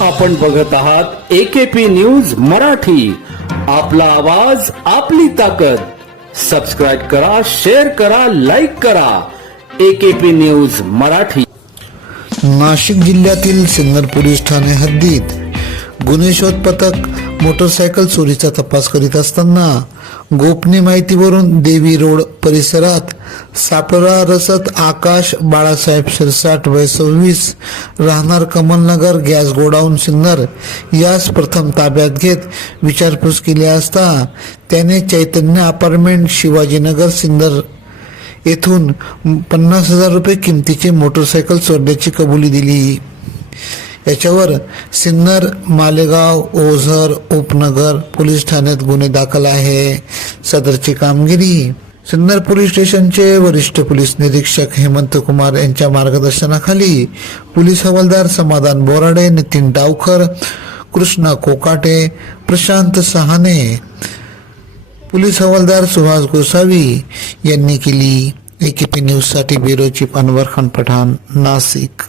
आपण बघत आहात एकेपी न्यूज मराठी. आपला आवाज आपली ताकद. सबस्क्राईब करा शेअर करा लाईक करा. AKP news Marathi. नाशिक जिल्ह्यातील सिन्नर पोलीस ठाणे हद्दीत गुन्हे शोध पथक मोटरसायकल चोरीचा तपास करीत असताना गोपनीय माहितीवरून देवी रोड परिसरात सापळा रसत आकाश बाळासाहेब शिरसाट वय सव्वीस राहणार कमलनगर गॅस गोडाऊन सिन्नर यास प्रथम ताब्यात घेत विचारपूस केली असता त्याने चैतन्य अपार्टमेंट शिवाजीनगर सिन्नर येथून पन्नास हजार रुपये किमतीची मोटरसायकल चोरण्याची कबुली दिली. याच्यावर सिन्नर मालेगाव ओझर उपनगर पोलीस ठाण्यात गुन्हे दाखल आहे. सदरची कामगिरी सिन्नर पोलीस स्टेशनचे वरिष्ठ पोलीस निरीक्षक हेमंत कुमार यांच्या मार्गदर्शनाखाली पोलीस हवालदार समाधान बोराडे नितीन डावकर कृष्णा कोकाटे प्रशांत सहाने पोलीस हवालदार सुहास गोसावी यांनी केली. एकेपी न्यूजसाठी ब्युरोची अनवर खान पठाण नाशिक.